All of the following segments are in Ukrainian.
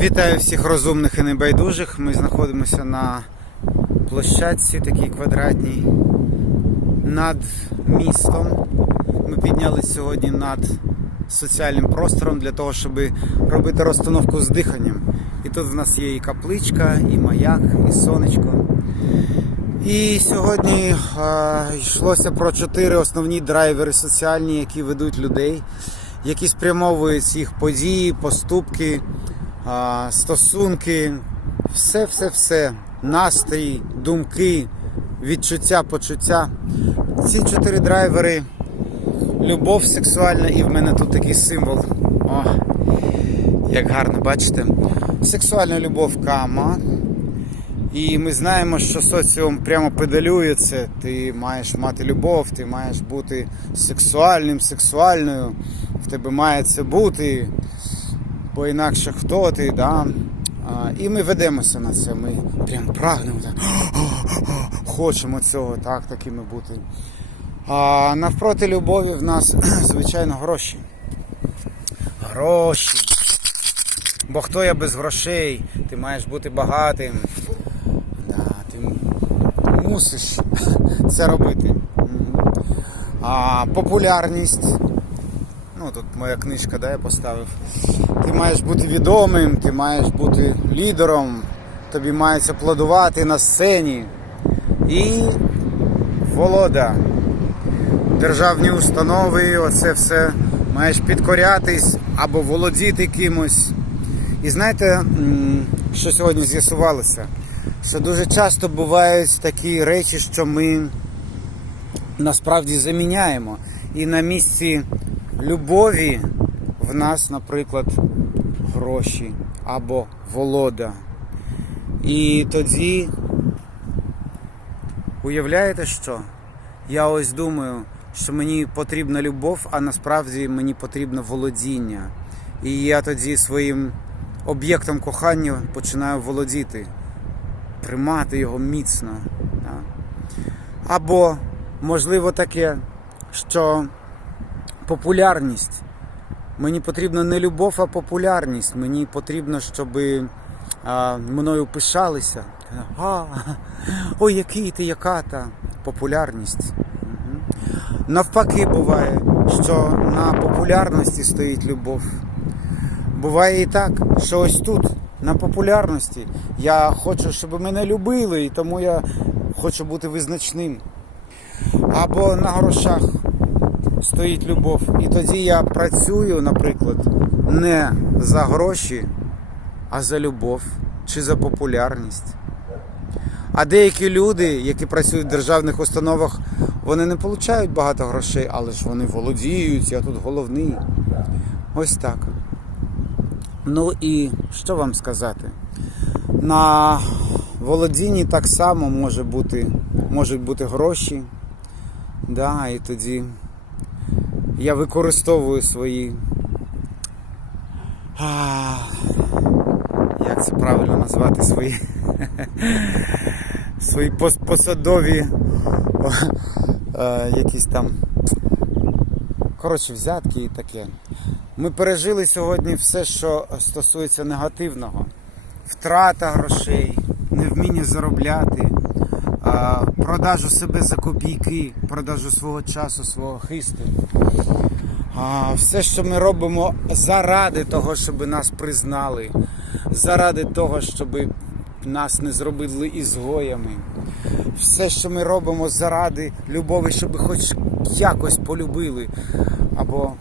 Вітаю всіх розумних і небайдужих. Ми знаходимося на площадці такій квадратній над містом. Ми піднялися сьогодні над соціальним простором для того, щоб робити розстановку з диханням. І тут в нас є і капличка, і маяк, і сонечко. І сьогодні е, йшлося про чотири основні драйвери соціальні, які ведуть людей, які спрямовують їх події, поступки, стосунки, все, все, все, настрій, думки, відчуття, почуття. Ці чотири драйвери любов сексуальна, і в мене тут такий символ. О, як гарно, бачите? Сексуальна любов кама. І ми знаємо, що соціум прямо педалює це. Ти маєш мати любов, ти маєш бути сексуальним, сексуальною. В тебе має це бути, бо інакше хто ти, да? А, і ми ведемося на це. Ми прям прагнемо так. Хочемо цього, так, такими бути. А навпроти любові в нас, звичайно, гроші. Гроші. Бо хто я без грошей? Ти маєш бути багатим. Да, ти мусиш це робити. А популярність. Ну, тут моя книжка, да, я поставив. Ти маєш бути відомим, ти маєш бути лідером, тобі мається аплодувати на сцені. І волода. Державні установи, оце все маєш підкорятись або володіти кимось. І знаєте, що сьогодні з'ясувалося? Що дуже часто бувають такі речі, що ми насправді заміняємо. І на місці любові в нас, наприклад, гроші або волода. І тоді уявляєте що? Я ось думаю, що мені потрібна любов, а насправді мені потрібно володіння. І я тоді своїм об'єктом кохання починаю володіти, тримати його міцно. Або, можливо, таке, що популярність. Мені потрібна не любов, а популярність. Мені потрібно, щоб мною пишалися. А, ой, який ти, яка та популярність. Навпаки, буває, що на популярності стоїть любов. Буває і так, що ось тут, на популярності, я хочу, щоб мене любили, і тому я хочу бути визначним. Або на грошах стоїть любов. І тоді я працюю, наприклад, не за гроші, а за любов чи за популярність. А деякі люди, які працюють в державних установах, вони не отримують багато грошей, але ж вони володіють, я тут головний. Ось так. Ну і що вам сказати? На володінні так само може бути, можуть бути гроші. Да, і тоді я використовую свої. А, як це правильно назвати свої свої пос- посадові е, якісь там коротше взятки і таке. Ми пережили сьогодні все, що стосується негативного. Втрата грошей, невміння заробляти, продажу себе за копійки, продажу свого часу, свого хисту. А, Все, що ми робимо заради того, щоб нас признали, заради того, щоб нас не зробили ізгоями. Все, що ми робимо заради любові, щоб хоч якось полюбили. Або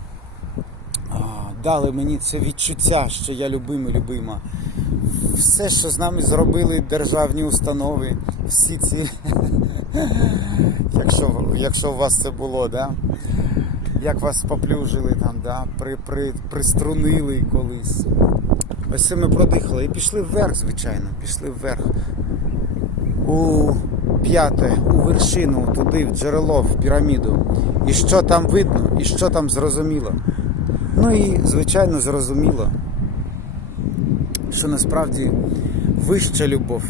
а, дали мені це відчуття, що я любимий, любима. Все, що з нами зробили державні установи, всі ці, якщо, якщо у вас це було, да? як вас поплюжили там, да? при, при, приструнили колись. Ось це ми продихали і пішли вверх, звичайно, пішли вверх. У п'яте, у вершину, туди, в джерело, в піраміду. І що там видно, і що там зрозуміло. Ну і, звичайно, зрозуміло, що насправді вища любов,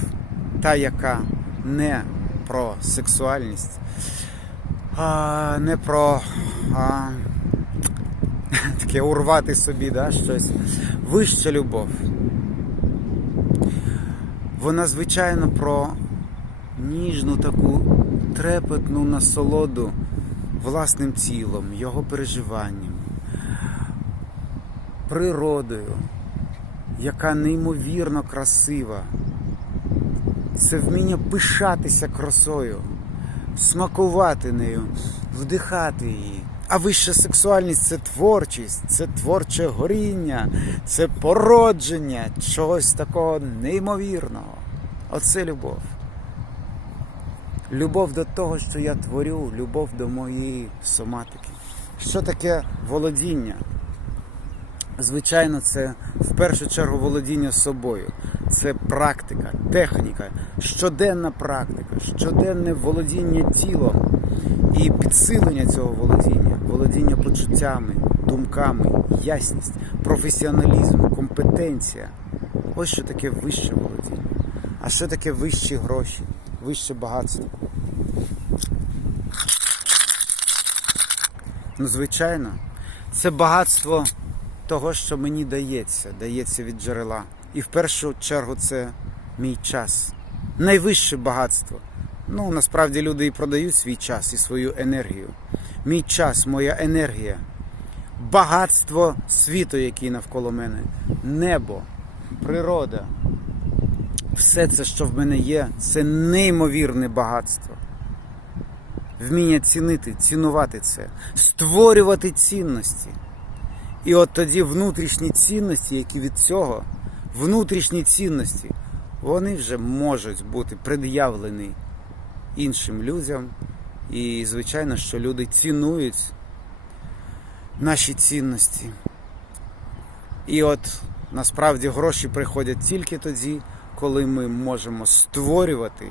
та, яка не про сексуальність, а не про а, таке урвати собі, да, щось. Вища любов. Вона, звичайно, про ніжну таку трепетну насолоду власним тілом, його переживанням, природою, яка неймовірно красива. Це вміння пишатися красою, смакувати нею, вдихати її. А вища сексуальність це творчість, це творче горіння, це породження чогось такого неймовірного. Оце любов. Любов до того, що я творю, любов до моєї соматики. Що таке володіння? Звичайно, це в першу чергу володіння собою. Це практика, техніка, щоденна практика, щоденне володіння тілом і підсилення цього володіння, володіння почуттями, думками, ясність, професіоналізм, компетенція. Ось що таке вище володіння. А що таке вищі гроші, вище багатство? Ну, звичайно, це багатство того, що мені дається, дається від джерела. І в першу чергу це мій час. Найвище багатство. Ну, насправді люди і продають свій час і свою енергію. Мій час, моя енергія, багатство світу, який навколо мене, небо, природа. Все це, що в мене є, це неймовірне багатство. Вміння цінити, цінувати це, створювати цінності. І от тоді внутрішні цінності, які від цього, внутрішні цінності, вони вже можуть бути пред'явлені іншим людям. І, звичайно, що люди цінують наші цінності. І от насправді гроші приходять тільки тоді, коли ми можемо створювати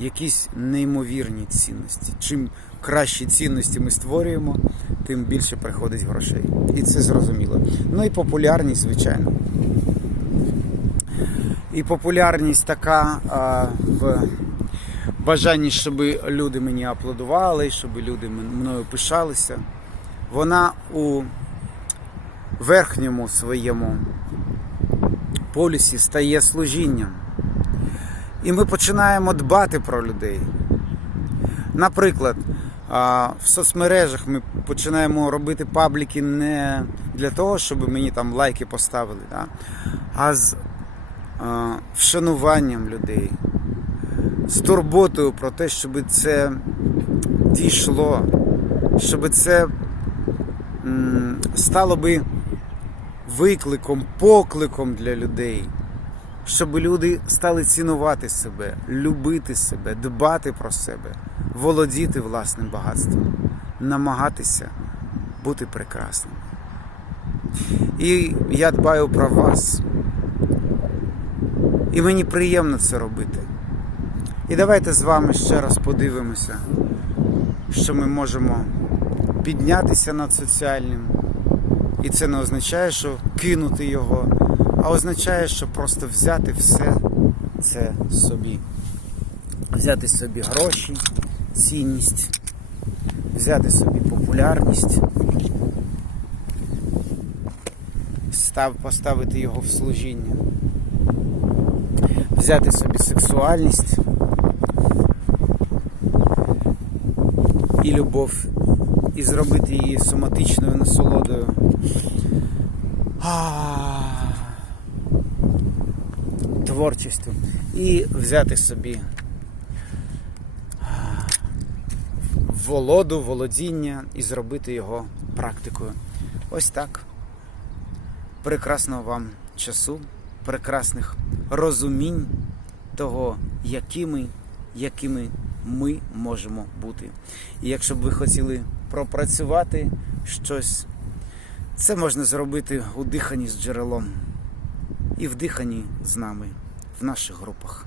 якісь неймовірні цінності. Чим кращі цінності ми створюємо, тим більше приходить грошей. І це зрозуміло. Ну і популярність, звичайно. І популярність така а, в бажанні, щоб люди мені аплодували, щоб люди мною пишалися. Вона у верхньому своєму полюсі стає служінням. І ми починаємо дбати про людей. Наприклад, в соцмережах ми починаємо робити пабліки не для того, щоб мені там лайки поставили, да? а з вшануванням людей, з турботою про те, щоб це дійшло, щоб це стало би викликом, покликом для людей щоб люди стали цінувати себе, любити себе, дбати про себе, володіти власним багатством, намагатися бути прекрасним. І я дбаю про вас. І мені приємно це робити. І давайте з вами ще раз подивимося, що ми можемо піднятися над соціальним. І це не означає, що кинути його а означає, що просто взяти все це собі. Взяти собі гроші, цінність, взяти собі популярність, став, поставити його в служіння, взяти собі сексуальність і любов, і зробити її соматичною насолодою. Творчістю і взяти собі володу, володіння і зробити його практикою. Ось так. Прекрасного вам часу, прекрасних розумінь того, якими, якими ми можемо бути. І якщо б ви хотіли пропрацювати щось, це можна зробити у диханні з джерелом і в диханні з нами в наших групах.